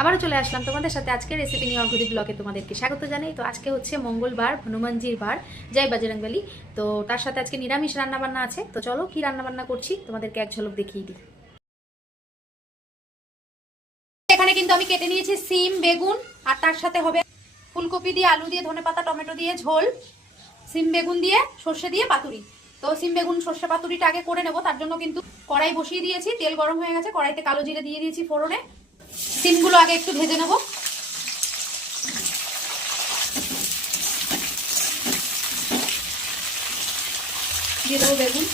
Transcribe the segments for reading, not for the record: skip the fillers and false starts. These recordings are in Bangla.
আবারও চলে আসলাম তোমাদের সাথে আজকে রেসিপি নিয়ে অর্ঘদীপ ব্লগে তোমাদেরকে স্বাগত জানাই। তো আজকে হচ্ছে মঙ্গলবার, হনুমানজির বার, জয় বজরংবলী। তো তার সাথে আজকে নিরামিষ রান্নাবান্না আছে। তো চলো কি রান্নাবান্না করছি তোমাদেরকে এক ঝলক দেখিয়ে দিই। এখানে কিন্তু আমি কেটে নিয়েছি সিম, বেগুন, আর তার সাথে হবে ফুলকপি দিয়ে, আলু দিয়ে, ধনেপাতা, টমেটো দিয়ে ঝোল, সিম বেগুন দিয়ে, সর্ষে দিয়ে পাতুরি। তো সিম বেগুন সর্ষে পাতুরিটা আগে করে নেব, তার জন্য কিন্তু কড়াই বসিয়ে দিয়েছি, তেল গরম হয়ে গেছে, কড়াইতে কালো জিরে দিয়ে দিয়েছি ফোড়নে। সিমগুলো আগে একটু ভেজে নেব। দিয়ে দেবো বেগুন,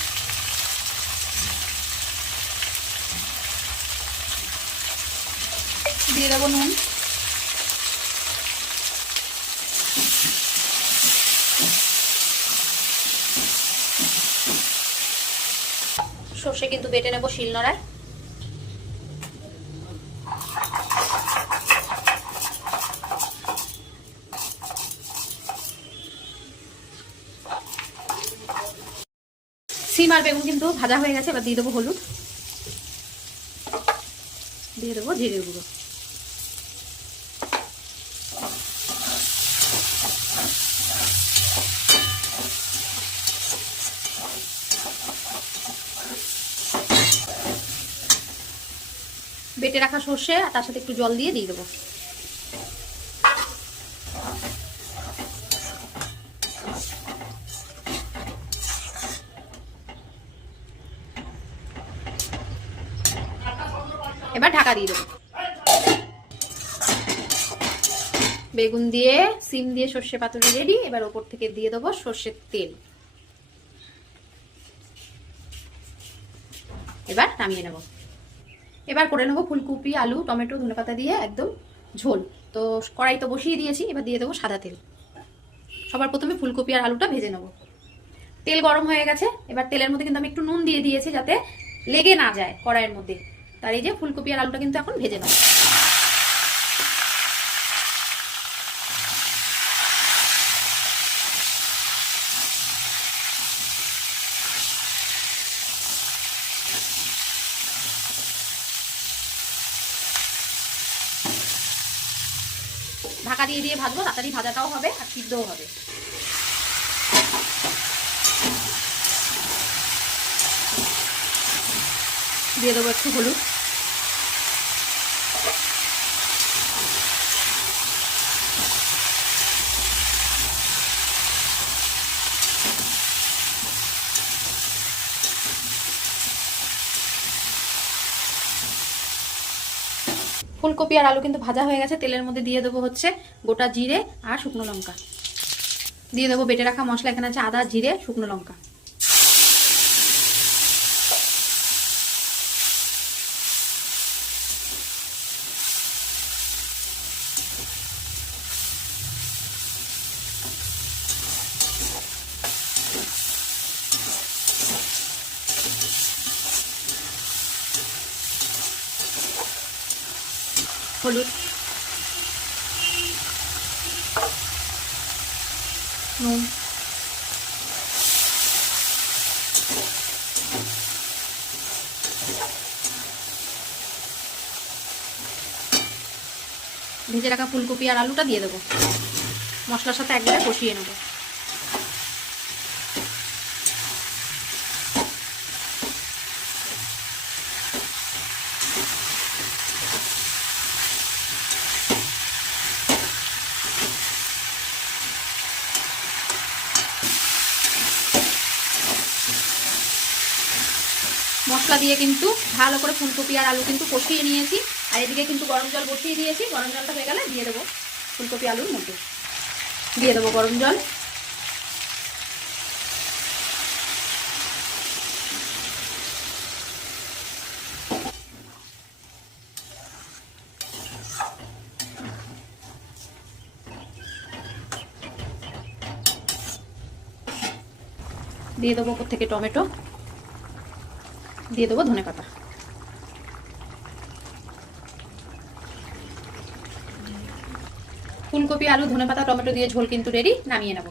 দিয়ে দেবো নুন, সর্ষে কিন্তু বেটে নেবো শিলনোড়ায়। সিম আর বেগুন কিন্তু ভাজা হয়ে গেছে, এবার দিয়ে দেবো হলুদ, দিয়ে দেবো জিরের গুঁড়ো, বেটে রাখা সর্ষে আর তার সাথে একটু জল দিয়ে দেবো। এবার ঢাকা দিয়ে দেবো। বেগুন দিয়ে, সিম দিয়ে সর্ষে পাতুরি রেডি। এবার ওপর থেকে দিয়ে দেবো সর্ষের তেল। এবার নামিয়ে নেব। এবার করে নেবো ফুলকপি, আলু, টমেটো, ধনেপাতা দিয়ে একদম ঝোল। তো কড়াই তো বসিয়ে দিয়েছি, এবার দিয়ে দেবো সাদা তেল। সবার প্রথমে ফুলকপি আর আলুটা ভেজে নেব। তেল গরম হয়ে গেছে, এবার তেলের মধ্যে কিন্তু আমি একটু নুন দিয়ে দিয়েছি যাতে লেগে না যায় কড়াইয়ের মধ্যে। তার এই যে ফুলকপি আর আলুটা কিন্তু এখন ভেজে নেব। ঢাকা দিয়ে দিয়ে ভাজবো, তাড়াতাড়ি ভাজাটাও হবে আর সিদ্ধও হবে। দিয়ে দেবো একটু হলুদ, ফুলকপি আর আলু কিন্তু ভাজা হয়ে গেছে। তেলের মধ্যে দিয়ে দেবো হচ্ছে গোটা জিরে আর শুকনো লঙ্কা, দিয়ে দেবো বেটে রাখা মশলা। এখানে আছে আদা, জিরে, শুকনো লঙ্কা, হলুদ, নুন, ভেজে রাখা ফুলকপি আর আলুটা দিয়ে দেবো। মশলার সাথে একবারে কষিয়ে নেবো। মশলা দিয়ে কিন্তু ভালো করে ফুলকপি আর আলু কিন্তু কষিয়ে নিয়েছি। আর এদিকে কিন্তু গরম জল বসিয়ে দিয়েছি। গরম জলটা হয়ে গেলে দিয়ে দেবো ফুলকপি আলুর মধ্যে, দিয়ে দেবো গরম জল। দিয়ে দেবো ওপর থেকে টমেটো, দিয়ে দেবো ধনেপাতা। ফুলকপি, আলু, ধনেপাতা, টমেটো দিয়ে ঝোল কিন্তু রেডি। নামিয়ে নেব।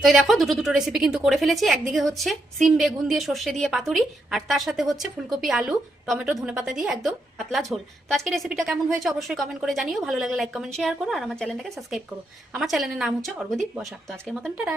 তো এই দেখো দুটো দুটো রেসিপি কিন্তু করে ফেলেছি। একদিকে হচ্ছে সিম বেগুন দিয়ে সর্ষে দিয়ে পাতুরি, আর তার সাথে হচ্ছে ফুলকপি আলু টমেটো ধনেপাতা দিয়ে একদম পাতলা ঝোল। তো আজকে রেসিপিটা কেমন হয়েছে অবশ্যই কমেন্ট করে জানিও। ভালো লাগলে লাইক কমেন্ট শেয়ার করো, আর আমার চ্যানেলটাকে সাবস্ক্রাইব করো। আমার চ্যানেলের নাম হচ্ছে অর্ঘদীপ বসাক। তো আজকের মতন টাটা।